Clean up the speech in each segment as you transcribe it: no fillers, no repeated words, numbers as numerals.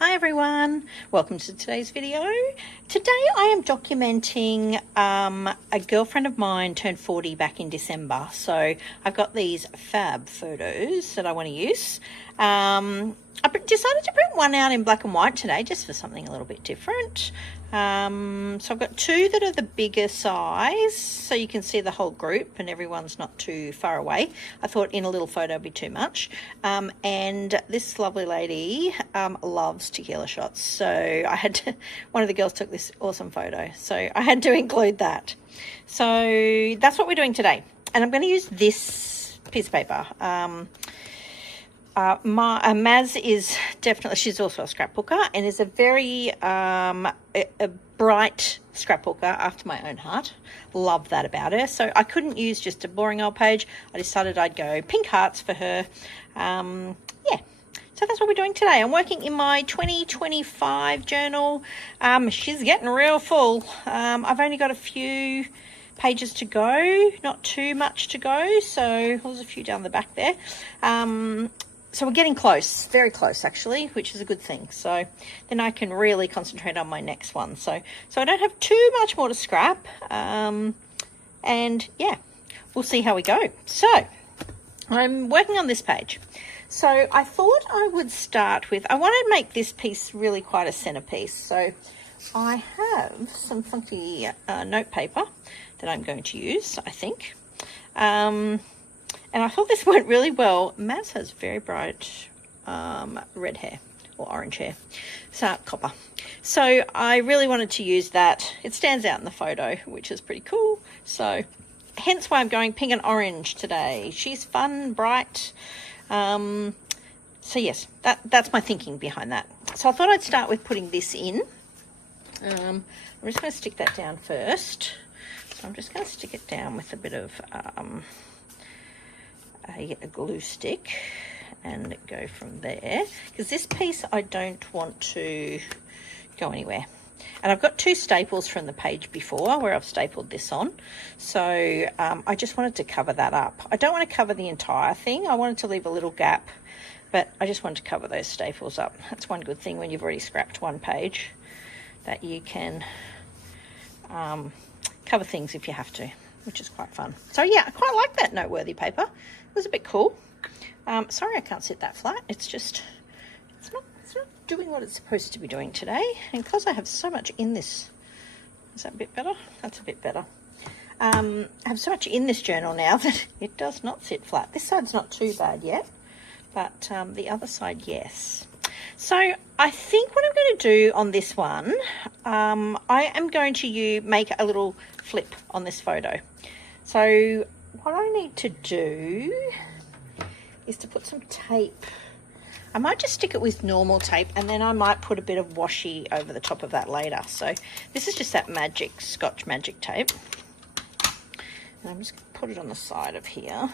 Hi everyone, welcome to today's video. Today I am documenting a girlfriend of mine turned 40 back in December. So I've got these fab photos that I want to use. I decided to print one out in black and white today just for something a little bit different. So I've got two that are the bigger size so you can see the whole group and everyone's not too far away. I thought in a little photo would be too much. And this lovely lady loves tequila shots, so I had to, one of the girls took this awesome photo, so I had to include that. So that's what we're doing today, and I'm going to use this piece of paper. Maz is definitely, she's also a scrapbooker and is a very a bright scrapbooker after my own heart. Love that about her. So I couldn't use just a boring old page. I decided I'd go pink hearts for her. Yeah, so that's what we're doing today. I'm working in my 2025 journal. She's getting real full. I've only got a few pages to go, not too much to go, so there's a few down the back there. So we're getting close, very close actually, which is a good thing. So then I can really concentrate on my next one. So I don't have too much more to scrap. And yeah, we'll see how we go. So I'm working on this page. So I thought I would start with, I want to make this piece really quite a centerpiece. So I have some funky note paper that I'm going to use, I think. And I thought this went really well. Maz has very bright red hair or orange hair, so copper. So I really wanted to use that. It stands out in the photo, which is pretty cool. So hence why I'm going pink and orange today. She's fun, bright. So yes, that's my thinking behind that. So I thought I'd start with putting this in. I'm just going to stick that down first. So I'm just going to stick it down with a bit of a glue stick and go from there, because this piece I don't want to go anywhere. And I've got two staples from the page before where I've stapled this on, so I just wanted to cover that up. I don't want to cover the entire thing. I wanted to leave a little gap, but I just wanted to cover those staples up. That's one good thing when you've already scrapped one page, that you can cover things if you have to, which is quite fun. So yeah, I quite like that Noteworthy paper. It was a bit cool. Sorry I can't sit that flat. It's not doing what it's supposed to be doing today. And because I have so much in this, is that a bit better? That's a bit better. I have so much in this journal now that it does not sit flat. This side's not too bad yet, but the other side, yes. So I think what I'm going to do on this one, I am going to make a little flip on this photo. So what I need to do is to put some tape. I might just stick it with normal tape, and then I might put a bit of washi over the top of that later. So this is just that magic, Scotch magic tape. And I'm just going to put it on the side of here.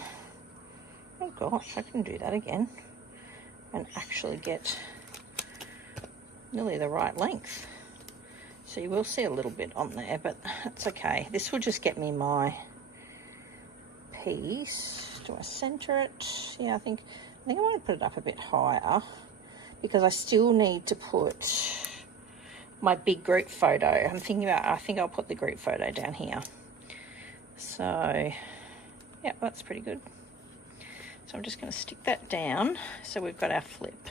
Oh gosh, I can do that again and actually get nearly the right length. So you will see a little bit on there, but that's okay. This will just get me my piece. Do I center it? Yeah, I think I want to put it up a bit higher, because I still need to put my big group photo. I'm thinking about, I think I'll put the group photo down here. So yeah, that's pretty good. So I'm just going to stick that down so we've got our flip.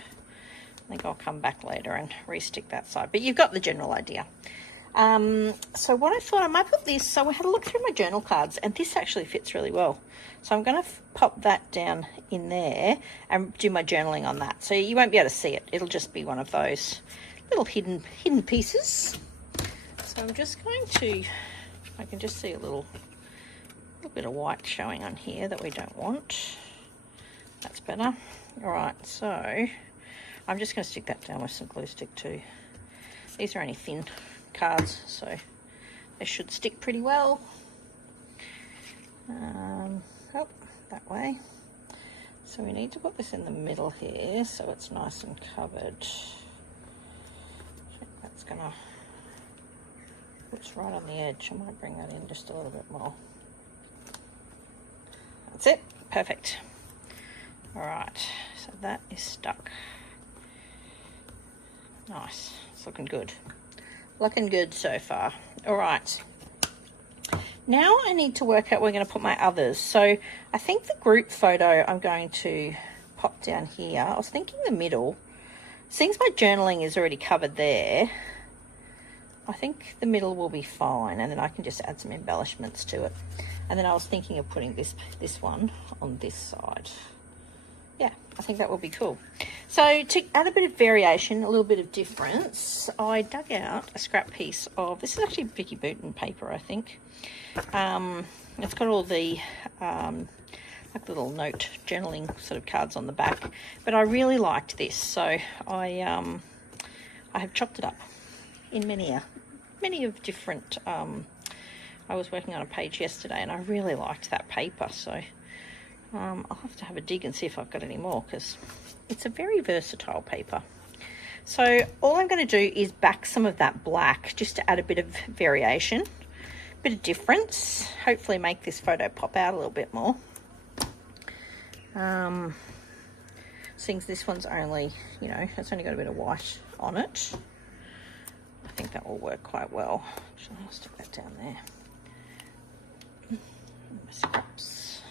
I think I'll come back later and re-stick that side, but you've got the general idea. So what I thought, I might put this, so I had a look through my journal cards and this actually fits really well. So I'm going to pop that down in there and do my journaling on that. So you won't be able to see it. It'll just be one of those little hidden pieces. So I'm just going to, I can just see a little bit of white showing on here that we don't want. That's better. All right, so I'm just going to stick that down with some glue stick too. These are only thin cards, so they should stick pretty well. Oh, that way. So we need to put this in the middle here so it's nice and covered. That's gonna, it's right on the edge. I might bring that in just a little bit more. That's it, perfect. All right, so that is stuck. Nice. It's looking good. Looking good so far. All right. Now I need to work out where we're going to put my others. So I think the group photo I'm going to pop down here. I was thinking the middle. Since my journaling is already covered there, I think the middle will be fine, and then I can just add some embellishments to it. And then I was thinking of putting this one on this side. Yeah, I think that will be cool. So to add a bit of variation, a little bit of difference, I dug out a scrap piece of, this is actually Vicki Boutin paper, I think. It's got all the like little note journaling sort of cards on the back, but I really liked this, so I have chopped it up in many of different. I was working on a page yesterday, and I really liked that paper, so I'll have to have a dig and see if I've got any more, because it's a very versatile paper. So all I'm going to do is back some of that black just to add a bit of variation, a bit of difference, hopefully make this photo pop out a little bit more. Since this one's only, you know, it's only got a bit of white on it, I think that will work quite well. Actually, I'll stick that down there. My scraps.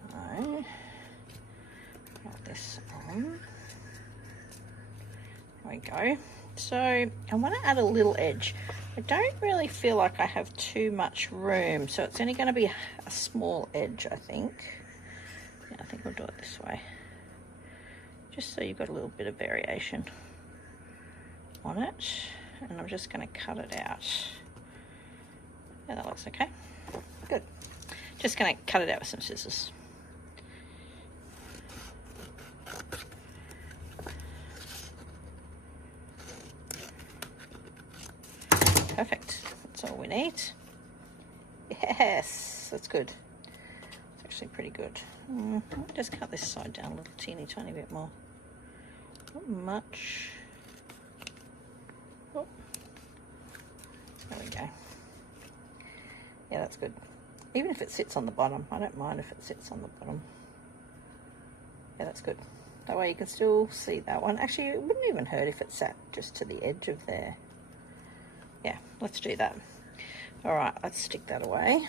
So, got this on. There we go. So I want to add a little edge. I don't really feel like I have too much room, so it's only going to be a small edge, I think. Yeah, I think I'll do it this way, just so you've got a little bit of variation on it. And I'm just going to cut it out. Yeah, that looks okay. Good. Just going to cut it out with some scissors. Perfect. That's all we need. Yes, that's good. It's actually pretty good. I'll just cut this side down a little teeny tiny bit more. Not much. Oh. There we go. Yeah, that's good. Even if it sits on the bottom, I don't mind if it sits on the bottom. Yeah, that's good. That way you can still see that one. Actually, it wouldn't even hurt if it sat just to the edge of there. Yeah, let's do that. All right, let's stick that away.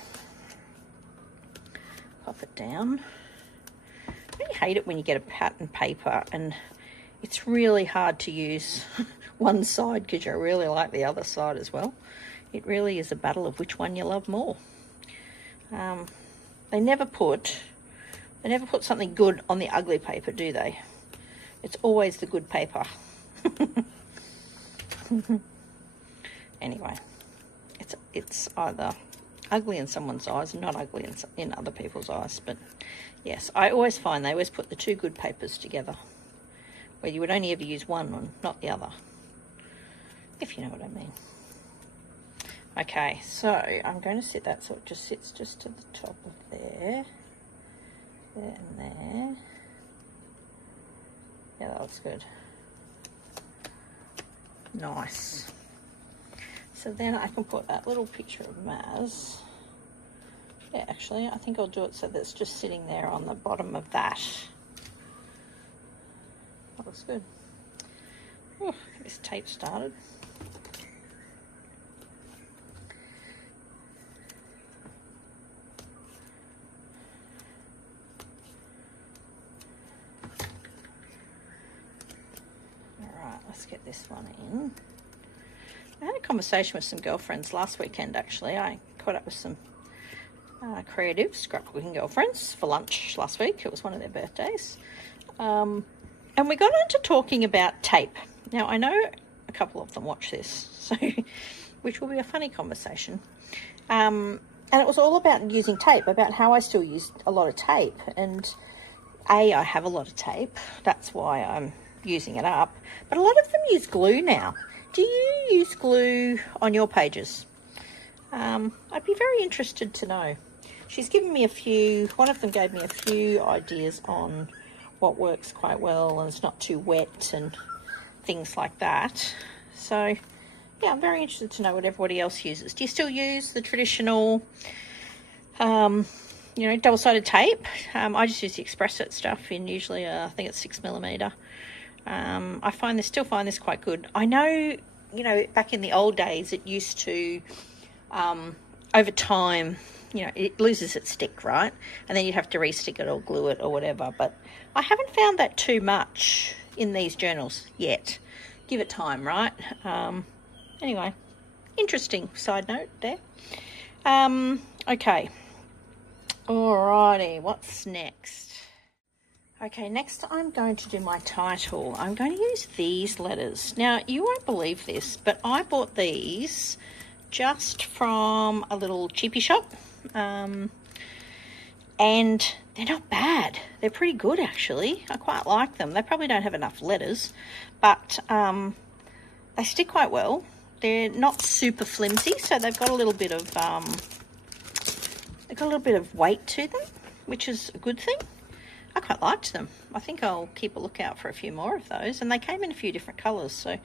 Pop it down. I really hate it when you get a pattern paper and it's really hard to use one side because you really like the other side as well. It really is a battle of which one you love more. They never put something good on the ugly paper, do they? It's always the good paper. Anyway, it's either ugly in someone's eyes and not ugly in other people's eyes. But yes, I always find they always put the two good papers together, where you would only ever use one and not the other, if you know what I mean. Okay, so I'm going to set that so it just sits just to the top of there, there and there. Yeah, that looks good. Nice. So then I can put that little picture of Maz. Yeah, actually, I think I'll do it so that it's just sitting there on the bottom of that. That looks good. Ooh, get this tape started. Alright, let's get this one in. I had a conversation with some girlfriends last weekend, actually. I caught up with some creative scrapbooking girlfriends for lunch last week. It was one of their birthdays. And we got on to talking about tape. Now, I know a couple of them watch this, so which will be a funny conversation. And it was all about using tape, about how I still use a lot of tape. And I have a lot of tape. That's why I'm using it up. But a lot of them use glue now. Do you use glue on your pages? I'd be very interested to know. She's given me a few, one of them gave me a few ideas on what works quite well and it's not too wet and things like that. So, yeah, I'm very interested to know what everybody else uses. Do you still use the traditional, you know, double-sided tape. I just use the Express It stuff in usually, I think it's 6mm. I still find this quite good. I know, you know, back in the old days, it used to, over time, you know, it loses its stick, right? And then you'd have to re-stick it or glue it or whatever. But I haven't found that too much in these journals yet. Give it time, right? Anyway, interesting side note there. Okay. Alrighty, what's next? Okay, next I'm going to do my title. I'm going to use these letters. Now, you won't believe this, but I bought these just from a little cheapy shop. And they're not bad. They're pretty good, actually. I quite like them. They probably don't have enough letters, but they stick quite well. They're not super flimsy, so they've got a little bit of weight to them, which is a good thing. I quite liked them. I think I'll keep a lookout for a few more of those. And they came in a few different colours, so,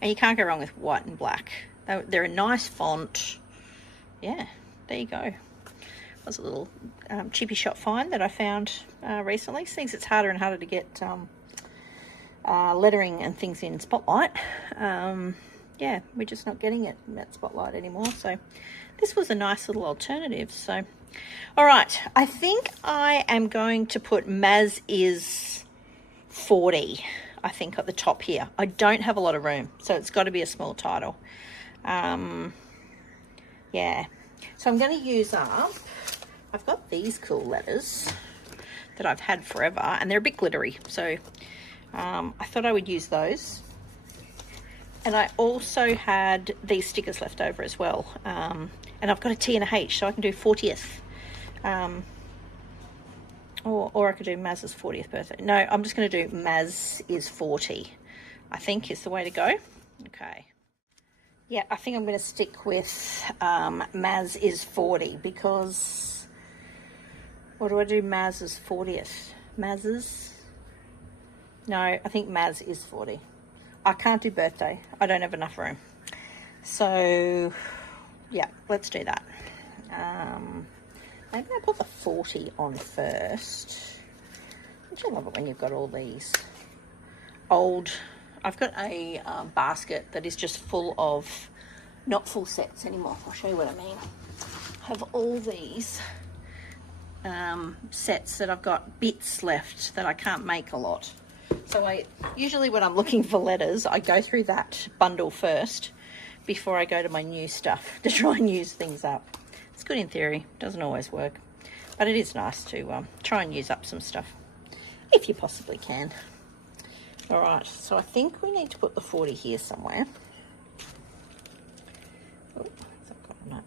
and you can't go wrong with white and black. They're a nice font. Yeah, there you go. Was a little cheapy shop find that I found recently. Seems it's harder and harder to get lettering and things in Spotlight. Yeah, we're just not getting it in that Spotlight anymore. So this was a nice little alternative. So, all right, I think I am going to put Maz Is 40, I think, at the top here. I don't have a lot of room, so it's got to be a small title. Yeah, so I'm going to use up, I've got these cool letters that I've had forever, and they're a bit glittery, so I thought I would use those. And I also had these stickers left over as well. And I've got a T and a H, so I can do 40th. Or I could do Maz's 40th birthday. No, I'm just going to do Maz Is 40, I think is the way to go. Okay. Yeah, I think I'm going to stick with Maz Is 40 because... What do I do Maz's 40th? Maz's? No, I think Maz Is 40. I can't do birthday. I don't have enough room. So, yeah, let's do that. Maybe I put the 40 on first. Don't you love it when you've got all these old... I've got a basket that is just full of, not full sets anymore. I'll show you what I mean. I have all these sets that I've got bits left that I can't make a lot. So usually when I'm looking for letters, I go through that bundle first before I go to my new stuff to try and use things up. It's good in theory, doesn't always work, but it is nice to try and use up some stuff if you possibly can. All right, so I think we need to put the 40 here somewhere. Oh, what's that got on it?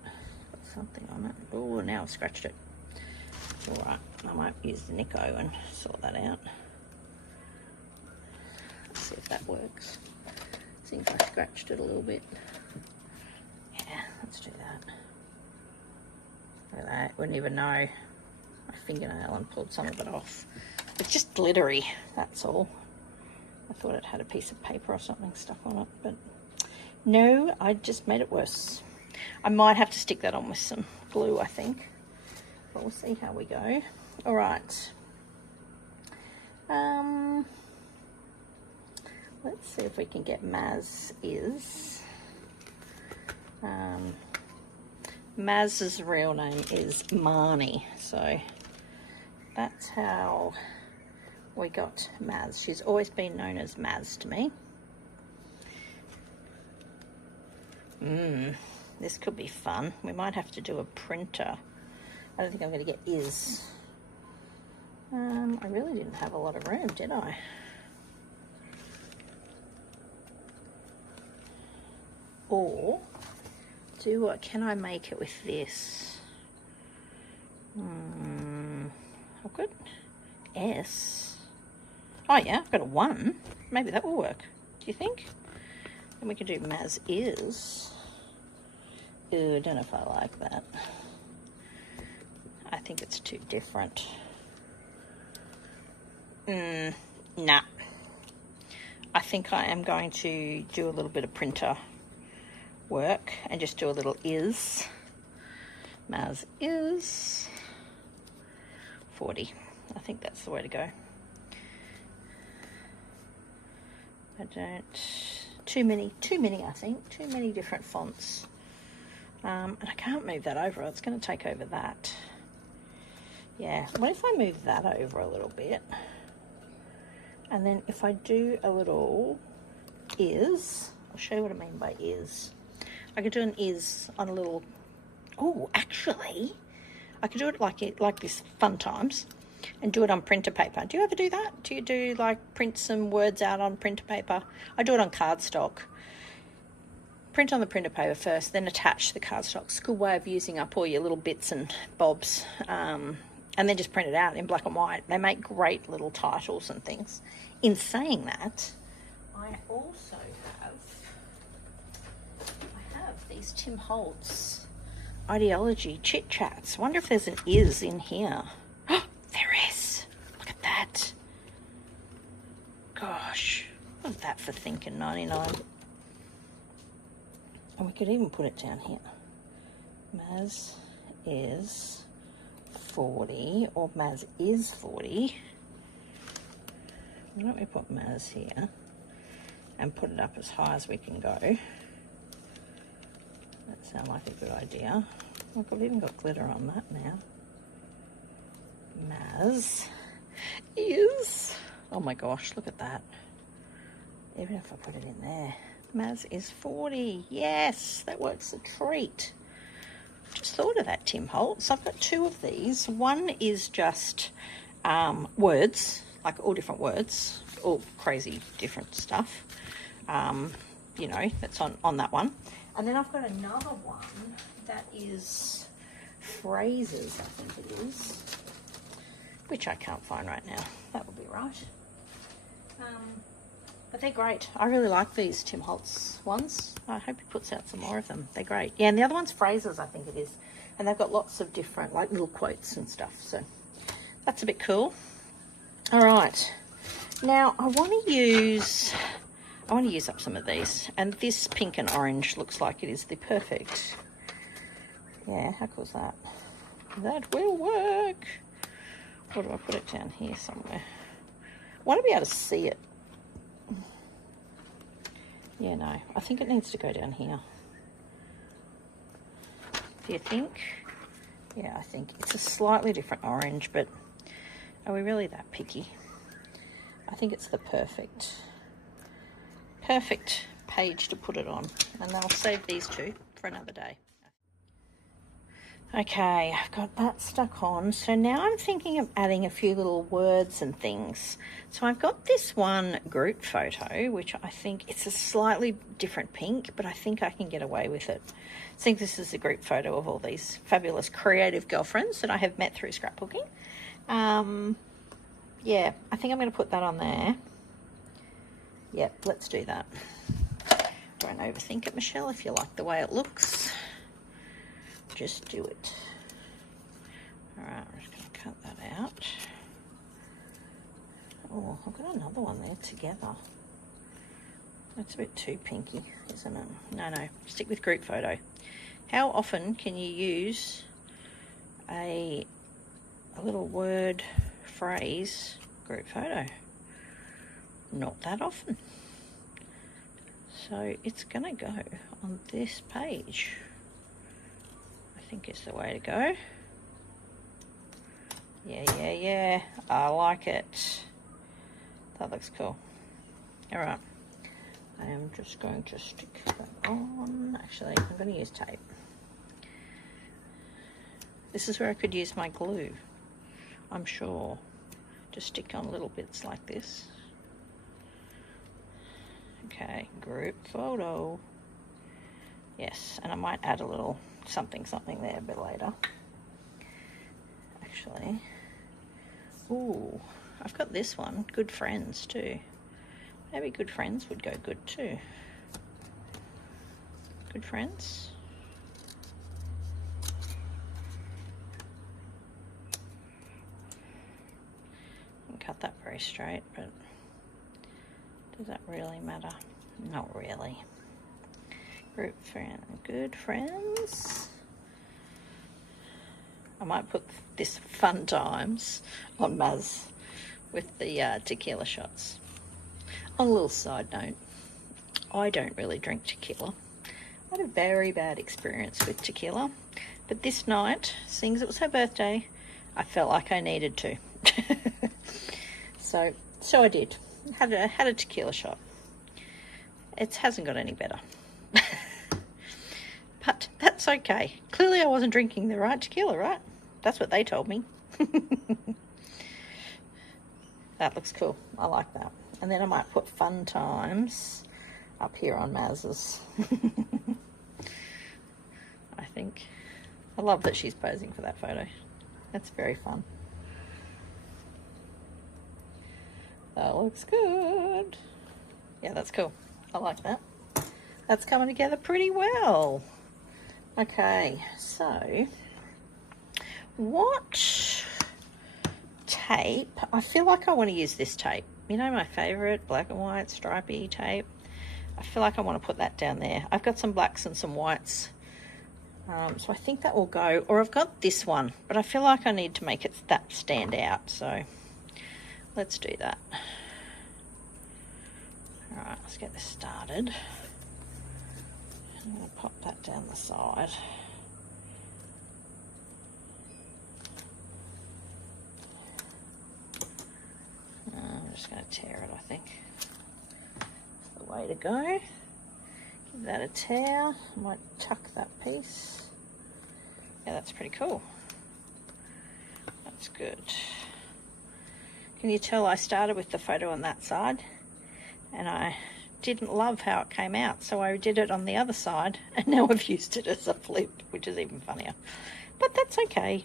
Got something on it. Oh, now I've scratched it. All right, I might use the Nico and sort that out. See if that works. I think I scratched it a little bit. Yeah, let's do that. Look at that. Wouldn't even know my fingernail and pulled some of it off. It's just glittery, that's all. I thought it had a piece of paper or something stuck on it, but no, I just made it worse. I might have to stick that on with some glue, I think. But we'll see how we go. All right. Let's see if we can get Maz Is. Maz's real name is Marnie, so that's how we got Maz. She's always been known as Maz to me. This could be fun. We might have to do a printer. I don't think I'm going to get Is. I really didn't have a lot of room, did I? Or can I make it with this? I've got S. Oh yeah, I've got a 1. Maybe that will work. Do you think? Then we can do Maz Is. Ooh, I don't know if I like that. I think it's too different. Nah. I think I am going to do a little bit of printer work and just do a little Is. Maz Is. 40. I think that's the way to go. I don't, too many, I think. Too many different fonts. And I can't move that over. It's going to take over that. Yeah, what if I move that over a little bit? And then if I do a little is, I'll show you what I mean by is. I could do an is on a little, oh, actually, I could do it like this Fun Times and do it on printer paper. Do you ever do that? Do you do like print some words out on printer paper? I do it on cardstock. Print on the printer paper first, then attach the cardstock. It's a good way of using up all your little bits and bobs. And then just print it out in black and white. They make great little titles and things. In saying that, I also have these Tim Holtz Ideology Chit Chats. Wonder if there's an is in here. Oh, there is. Look at that. Gosh, what's that for thinking 99? And we could even put it down here. Maz is 40, or Maz is 40. Why don't we put Maz here and put it up as high as we can go? That sounds like a good idea. Look, I've even got glitter on that now. Maz is, oh my gosh, look at that. Even if I put it in there. Maz is 40. Yes, that works a treat. Just thought of that, Tim Holtz. I've got two of these. One is just words, like all different words, all crazy different stuff. You know, that's on that one. And then I've got another one that is phrases, I think it is, which I can't find right now. That would be right. But they're great. I really like these Tim Holtz ones. I hope he puts out some more of them. They're great. Yeah, and the other one's phrases, I think it is. And they've got lots of different, like, little quotes and stuff. So that's a bit cool. All right. Now, I want to use up some of these. And this pink and orange looks like it is the perfect. Yeah, how cool is that? That will work. Or do I put it down here somewhere? I want to be able to see it. Yeah, no, I think it needs to go down here. Do you think? Yeah, I think it's a slightly different orange, but are we really that picky? I think it's the perfect page to put it on. And I'll save these two for another day. Okay, I've got that stuck on. So now I'm thinking of adding a few little words and things. So I've got this one group photo, which I think it's a slightly different pink, but I think I can get away with it. I think this is a group photo of all these fabulous creative girlfriends that I have met through scrapbooking. Yeah, I think I'm going to put that on there. Yep, let's do that. Don't overthink it, Michelle. If you like the way it looks, just do it. All right, I'm just going to cut that out. Oh, I've got another one there together. That's a bit too pinky, isn't it? No, stick with group photo. How often can you use a little word phrase group photo? Not that often. So it's going to go on this page. I think it's the way to go. Yeah. I like it. That looks cool. All right. I am just going to stick that on. Actually, I'm going to use tape. This is where I could use my glue, I'm sure. Just stick on little bits like this. Okay, group photo. Yes, and I might add a little something there a bit later. Actually, ooh, I've got this one, good friends too. Maybe good friends would go good too. Good friends. Cut that very straight, but does that really matter? Not really. Group friend, good friends. I might put this Fun Times on Maz with the tequila shots. On a little side note, I don't really drink tequila. I had a very bad experience with tequila, but this night, seeing as it was her birthday, I felt like I needed to. so I did. Had a tequila shot. It hasn't got any better. But that's okay. Clearly I wasn't drinking the right tequila, right? That's what they told me. That looks cool. I like that. And then I might put Fun Times up here on Maz's. I think. I love that she's posing for that photo. That's very fun. That looks good. Yeah, that's cool. I like that. That's coming together pretty well. Okay, so what tape? I feel like I want to use this tape. You know, my favorite black and white stripy tape. I feel like I want to put that down there. I've got some blacks and some whites. So I think that will go. Or I've got this one, but I feel like I need to make it that stand out. So let's do that. All right, let's get this started. I'm going to pop that down the side. I'm just going to tear it, I think. That's the way to go. Give that a tear. I might tuck that piece. Yeah, that's pretty cool. That's good. Can you tell I started with the photo on that side and I didn't love how it came out, so I did it on the other side, and now I've used it as a flip, which is even funnier. But that's okay.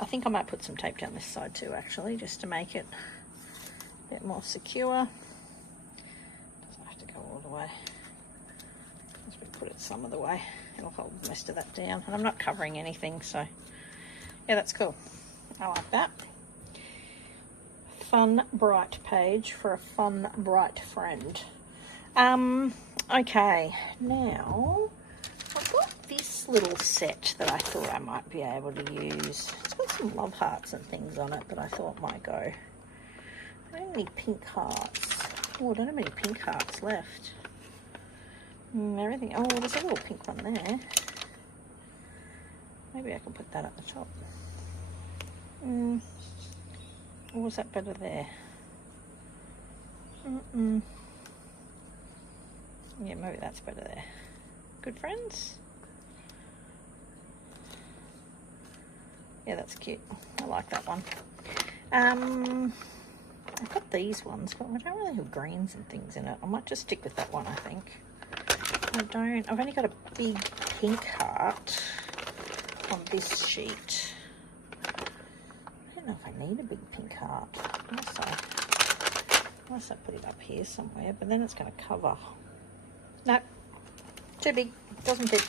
I think I might put some tape down this side too, actually, just to make it a bit more secure. Doesn't have to go all the way. As we put it some of the way, it'll hold most of that down. And I'm not covering anything, so yeah, that's cool. I like that. Fun bright page for a fun bright friend. Okay, now I've got this little set that I thought I might be able to use. It's got some love hearts and things on it, but I thought might go. I don't have any pink hearts. Oh, I don't have any pink hearts left. Everything. Oh, there's a little pink one there. Maybe I can put that at the top. Or was that better there? Yeah, maybe that's better there. Good friends? Yeah, that's cute. I like that one. I've got these ones, but I don't really have greens and things in it. I might just stick with that one, I think. I've only got a big pink heart on this sheet. I don't know if I need a big pink heart. Unless I put it up here somewhere, but then it's going to cover. No, too big. Doesn't fit.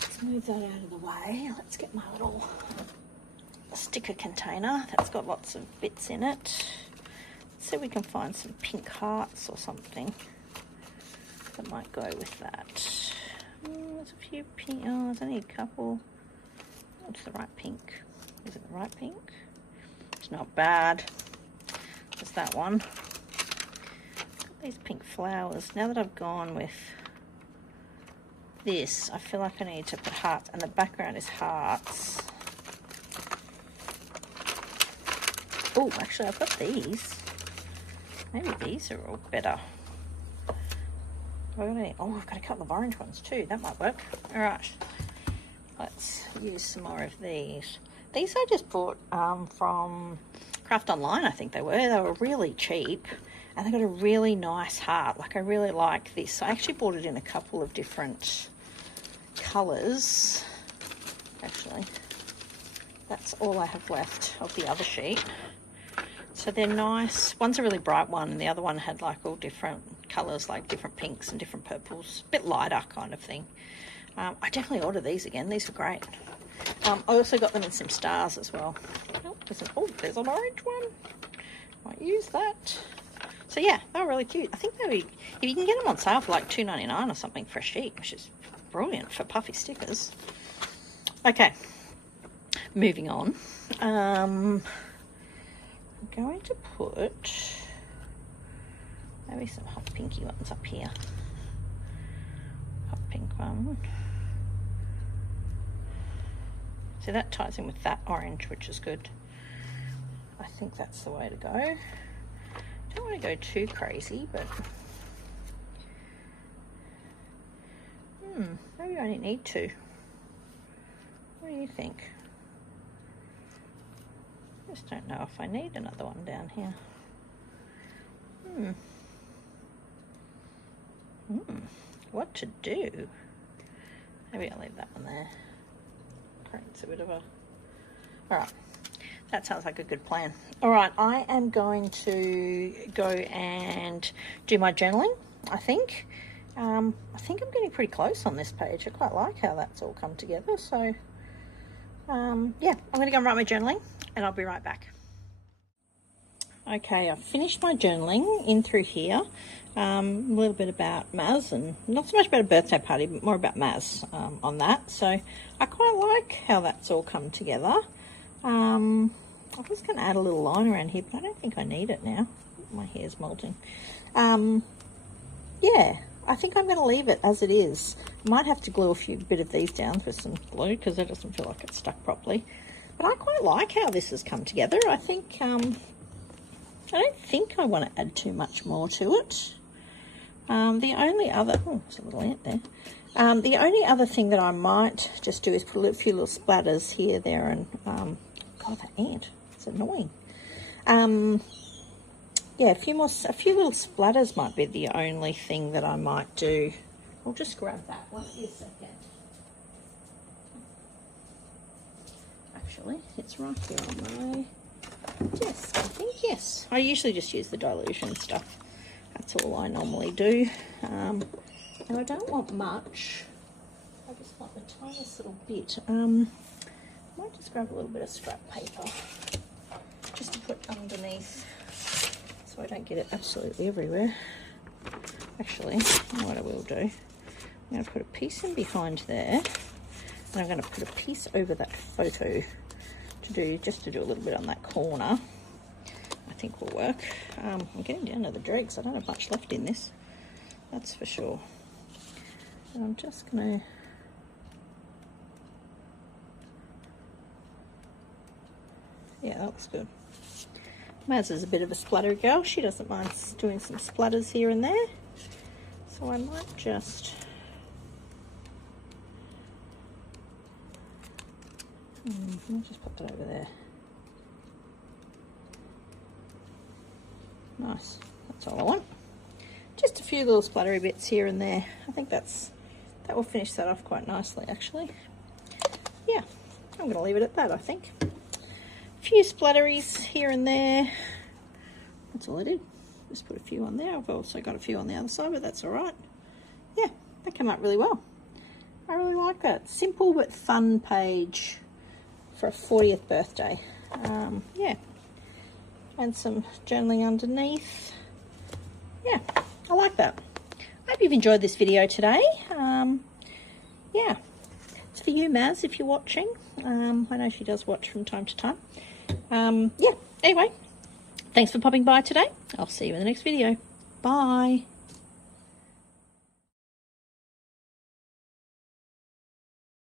Let's move that out of the way. Let's get my little sticker container that's got lots of bits in it. Let's see if we can find some pink hearts or something that might go with that. There's a few pink. Oh, there's only a couple. What's the right pink? Is it the right pink? It's not bad. There's that one. Got these pink flowers. Now that I've gone with this, I feel like I need to put hearts, and the background is hearts. Oh, actually I've got these. Maybe these are all better. Oh, I've got a couple of orange ones too. That might work. All right. Let's use some more of these. These I just bought from Craft Online, I think they were. They were really cheap, and they got a really nice heart. Like, I really like this. I actually bought it in a couple of different colours. Actually, that's all I have left of the other sheet. So they're nice. One's a really bright one, and the other one had like all different colours, like different pinks and different purples. A bit lighter kind of thing. I definitely ordered these again. These were great. I also got them in some stars as well. There's an orange one. Might use that. So yeah, they were really cute. I think if you can get them on sale for like $2.99 or something for a sheet, which is brilliant for Puffy Stickers. Okay, moving on. I'm going to put maybe some hot pinky ones up here. Hot pink one. So that ties in with that orange, which is good. I think that's the way to go. Don't want to go too crazy, but maybe I only need two. What do you think? Just don't know if I need another one down here. What to do? Maybe I'll leave that one there. Creates a bit of a... Alright, that sounds like a good plan. Alright, I am going to go and do my journaling, I think. I think I'm getting pretty close on this page. I quite like how that's all come together. So, yeah, I'm going to go and write my journaling, and I'll be right back. Okay, I've finished my journaling in through here. A little bit about Maz, and not so much about a birthday party, but more about Maz on that. So I quite like how that's all come together. I was going to add a little line around here, but I don't think I need it now. My hair's molting. Yeah, I think I'm going to leave it as it is. I might have to glue a bit of these down with some glue because it doesn't feel like it's stuck properly. But I quite like how this has come together. I think I don't think I want to add too much more to it. The only other, oh, there's a little ant there. The only other thing that I might just do is put a few little splatters here, there, and God, that ant, it's annoying. Yeah, a few little splatters might be the only thing that I might do. I'll just grab that one in a second. Actually, it's right here on my desk, I think. Yes, I usually just use the Dylusion stuff. That's all I normally do. And I don't want much. I just want the tiniest little bit. I might just grab a little bit of scrap paper just to put underneath so I don't get it absolutely everywhere. Actually, what I will do, I'm going to put a piece in behind there, and I'm going to put a piece over that photo to do a little bit on that corner. I think will work. I'm getting down to the dregs. I don't have much left in this, that's for sure. And I'm just going to yeah, that looks good. Maz is a bit of a splatter girl. She doesn't mind doing some splatters here and there. So I might just I'll just put that over there. Nice. That's all I want. Just a few little splattery bits here and there. I think that will finish that off quite nicely, actually. Yeah, I'm going to leave it at that, I think. A few splatteries here and there. That's all I did. Just put a few on there. I've also got a few on the other side, but that's all right. Yeah, they came out really well. I really like that. Simple but fun page for a 40th birthday. Yeah. And some journaling underneath. Yeah, I like that. I hope you've enjoyed this video today. Yeah, it's for you, Maz, if you're watching. I know she does watch from time to time. Yeah, anyway, thanks for popping by today. I'll see you in the next video. Bye.